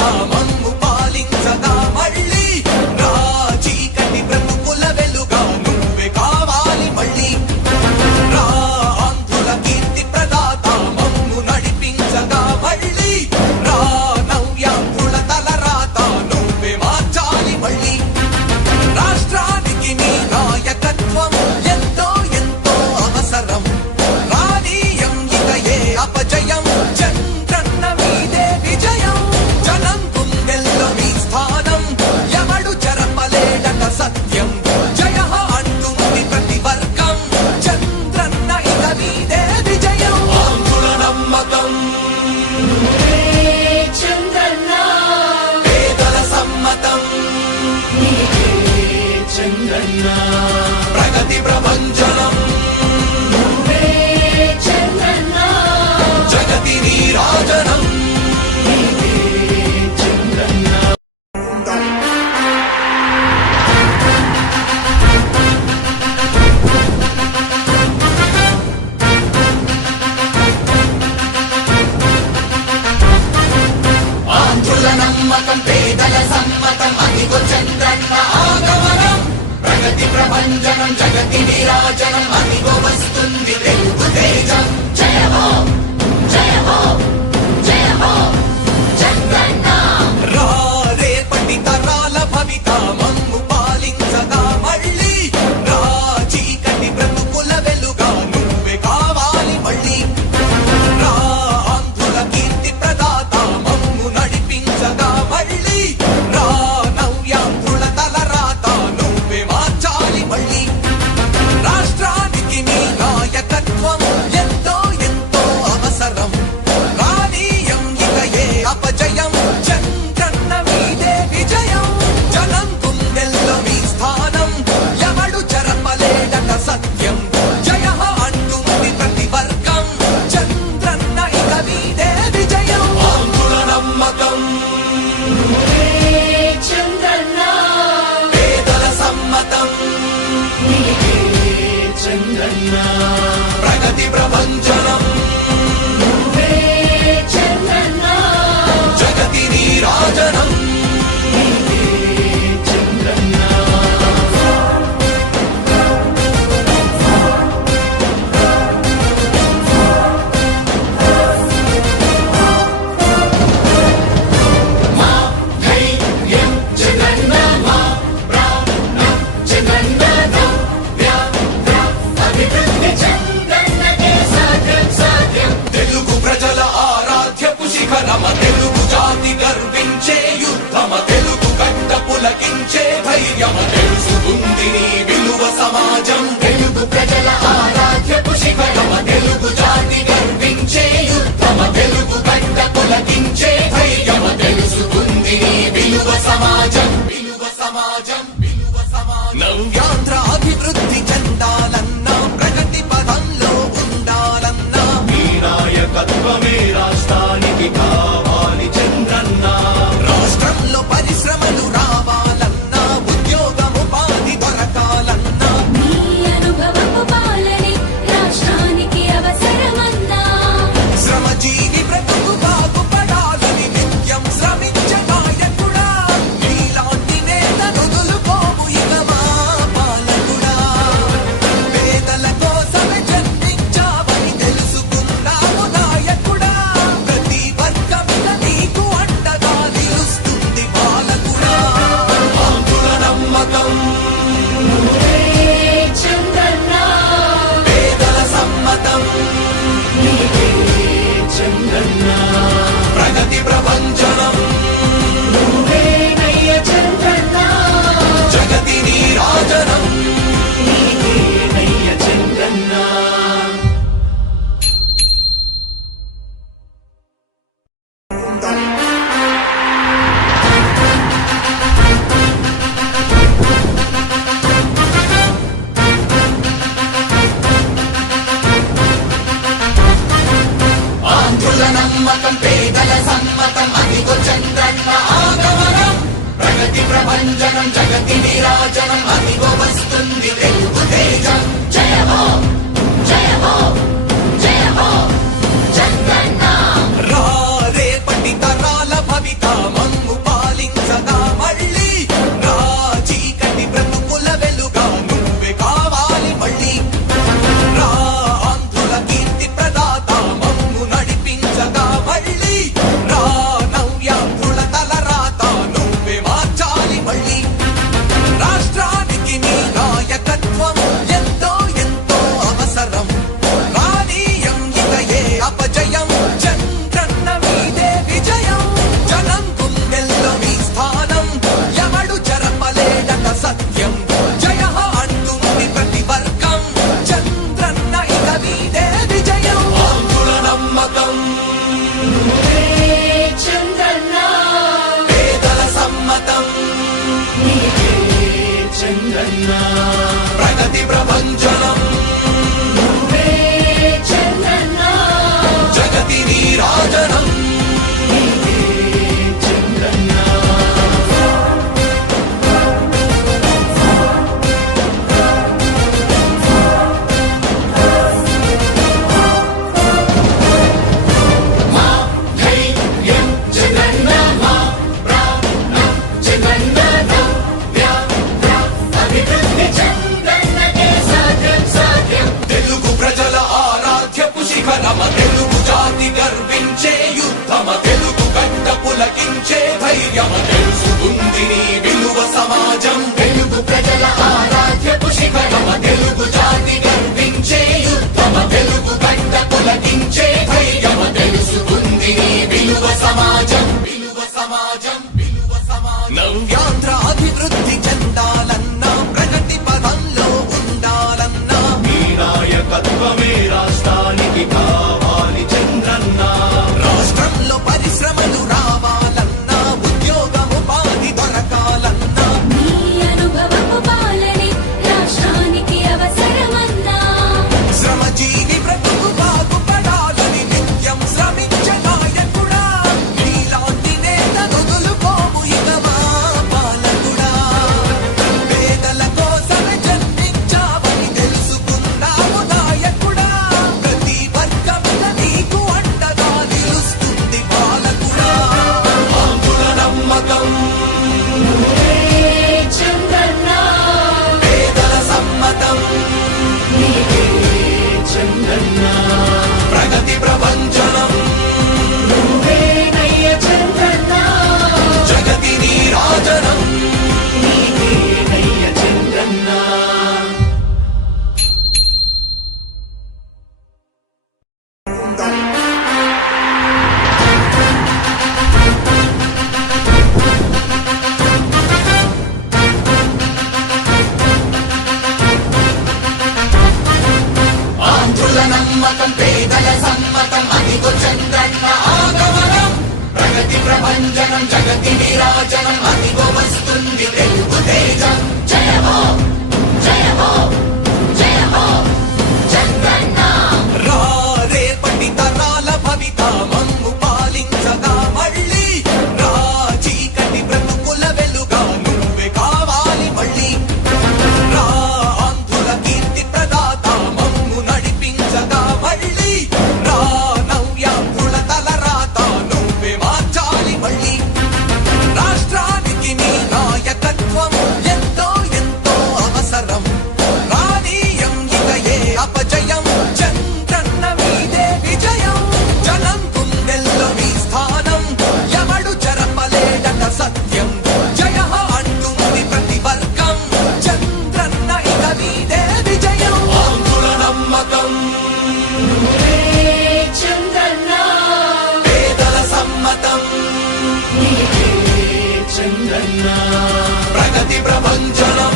భవిత మమ్ము పాలించగా మళ్ళీ రా చీకటి బ్రతుకుల వెలుగా నువ్వే కావాలి మళ్ళీ రా ఆంధ్రుల కీర్తి ప్రదాత మమ్ము నడిపించగా మళ్ళీ రా నవ్యాంధ్రుల తలరాత నువ్వే మార్చాలి మళ్ళీ రాష్ట్రానికి నీ నాయకత్వం ఎంతో ఎంతో అవసరం రానీయం ఇక ఏ అపజయం చంద్రన్న మీదే విజయం జనం గుండెల్లో మీ స్థానం ఎవడు చెరపలేడట సత్యం జయ అంటుంది ప్రతి వర్గం చంద్రన్న ఇక మీదే విజయం ఆంధ్రుల నమ్మకం చంద్రన్న పేదల సమ్మతం చంద్రన్న ప్రగతి ప్రభంజనం చంద్రన్న జగతి నీరాజనం చంద్రన్న ఆంధ్రుల నమ్మకం పేదల సమ్మతం అదిగో చంద్రన్న ఆగమనం ప్రగతి ప్రభంజనం జగతి నీరాజనం అదిగో వస్తుంది తెలుగు తేజం జయ హో జయ హో జయ హో చంద్రన్న రా రేపటి తరాల భవిత మమ్ము పాలించగా మళ్ళీ రా చీకటి బ్రతుకుల వెలుగా నువ్వే కావాలి మళ్ళీ రా ఆంధ్రుల కీర్తి ప్రదాత మమ్ము నడిపించగా మళ్ళీ రా నవ్యాంధ్రుల తలరాత నువ్వే మార్చాలి మళ్ళీ రాష్ట్రానికి నీ నాయకత్వం ఎంతో ఎంతో అవసరం రానీయం ఇక ఏ అపజయం చంద్రన్న మీదే విజయం జనం గుండెల్లో మీ స్థానం ఎవడు చెరపలేడట సత్యం జయ అంటుంది ప్రతి వర్గం చంద్రన్న ఇక మీదే విజయం ఆంధ్రుల నమ్మకం చంద్రన్న పేదల సమ్మతం చంద్రన్న ప్రగతి ప్రభంజనం చంద్రన్న జగతి నీరాజనం చంద్రన్న మా ధైర్యం చంద్రన్న మా ప్రాణం చంద్రన్న నవ్య అభివృద్ధి చంద్రన్నకే సాధ్యం సాధ్యం తెలుగు ప్రజల ఆరాధ్యపు శిఖరమ తెలుగు జాతి గర్వించే యుద్ధమ తెలుగు గడ్డ పులకించే ధైర్యమ తెలుసుకుంది నీ విలువ సమాజం తెలుగు ప్రజల ఆరాధ్యపు శిఖరమ తెలుగు జాతి గర్వించే యుద్ధమ తెలుగు గడ్డ పులకించే ధైర్యమ తెలుసుకుంది నీ విలువ సమాజం విలువ సమాజం విలువ సమాజం నవ్యాంధ్ర అభివృద్ధి చెందాలన్నా ప్రగతి పదంలో ఉండాలన్నా నీ నాయకత్వమే రాష్ట్రానికి కావాలి చంద్రన్న రాష్ట్రంలో పరిశ్రమలు రావాలన్నా ఉద్యోగం ఉపాధి దొరకాలన్నా నీ అనుభవపు పాలనే రాష్ట్రానికి అవసరమన్నా శ్రమజీవి బ్రతుకు బాగుపడాలని నిత్యం శ్రమించే నాయకుడా నీలాంటి నేత నుదులుకోము ఇక మా పాలకుడా పేదల కోసమే జన్మించావని తెలుసుకున్నావు నాయకుడా ప్రతి వర్గమిక నీకు అండగా నిలుస్తుంది పాలకుడా ఆంధ్రుల నమ్మకం చంద్రన్న పేదల సమ్మతం చంద్రన్న ప్రగతి ప్రభంజనం నువ్వేనయ్య చంద్రన్న జగతి నీరాజనం నీకేనయ్య చంద్రన్న ఆంధ్రుల నమ్మకం పేదల సమ్మతం అదిగో చంద్రన్న ఆగమనం ప్రగతి ప్రభంజనం జగతి నీరాజనం అదిగో వస్తుంది తెలుగు తేజం జయ హో జయ హో జయ హో చంద్రన్న రా రేపటి తరాల భవిత చంద్రన్న ప్రగతి ప్రభంజనం నువ్వే చంద్రన్న జగతి నీరాజనం చంద్రన్న మా ధైర్యం చంద్రన్న మా ప్రాణం చంద్రన్న నవ్య అభివృద్ధి చంద్రన్నకే సాధ్యం సాధ్యం తెలుగు ప్రజల ఆరాధ్యపు శిఖరమ తెలుగు జాతి గర్వించే యుద్ధమ తెలుగు గడ్డ పులకించే ధైర్యమ తెలుసుకుంది నీ విలువ సమాజం తెలుగు ప్రజల ఆరాధ్యపు శిఖరమ తెలుగు జాతి గర్వించే యుద్ధమ తెలుగు గడ్డ పులకించే ధైర్యమ తెలుసుకుంది నీ విలువ సమాజం విలువ సమాజం విలువ సమాజం నవ్యాంధ్ర అభివృద్ధి చెందాలన్నా ప్రగతి పదంలో ఉండాలన్నా నీ నాయకత్వమే రాష్ట్రానికి కావాలి చంద్రన్న రాష్ట్రంలో పరిశ్రమలు రావాలన్నా ఉద్యోగం ఉపాధి దొరకాలన్నా నీ అనుభవపు పాలనే రాష్ట్రానికి అవసరమన్నా శ్రమజీవి బ్రతుకు బాగుపడాలని నిత్యం శ్రమించే నాయకుడా నీలాంటి నేత వదులుకోము ఇక మా పాలకుడా పేదల కోసమే జన్మించావని తెలుసుకున్నావు నాయకుడా ప్రతి వర్గమున నీకు అండగా నిలుస్తుంది పాలకుడా ఆంధ్రుల నమ్మకం నువ్వే చంద్రన్న పేదల సమ్మతం నీవే చంద్రన్న ప్రగతి ప్రభంజనం నువ్వే నయ్య చంద్రన్న జగతి నీరాజనం నయ్య చంద్రన్న ఆంధ్రుల నమ్మకం పేదల సమ్మతం అదిగో చంద్రన్న ఆగమనం ప్రగతి ప్రభంజనం జగతి నీరాజనం అదిగో వస్తుంది తెలుగు తేజం జయ హో జయ హో జయ హో చంద్రన్న రా రేపటి తరాల భవిత మమ్ము పాలించగా మళ్ళీ రా చీకటి బ్రతుకుల వెలుగా నువ్వే కావాలి మళ్ళీ రా ఆంధ్రుల కీర్తి ప్రదాత మమ్ము నడిపించగా మళ్ళీ రా నవ్యాంధ్రుల తలరాత నువ్వే మార్చాలి మళ్ళీ రాష్ట్రానికి నీ నాయకత్వం ఎంతో ఎంతో అవసరం రానీయం ఇక ఏ అపజయం చంద్రన్న మీదే విజయం జనం గుండెల్లో మీ స్థానం ఎవడు చెరపలేడట సత్యం జయ అంటుంది ప్రతి వర్గం చంద్రన్న ఇక మీదే విజయం ఆంధ్రుల నమ్మకం నువ్వే చంద్రన్న పేదల సమ్మతం నీవే చంద్రన్న ప్రగతి ప్రభంజనం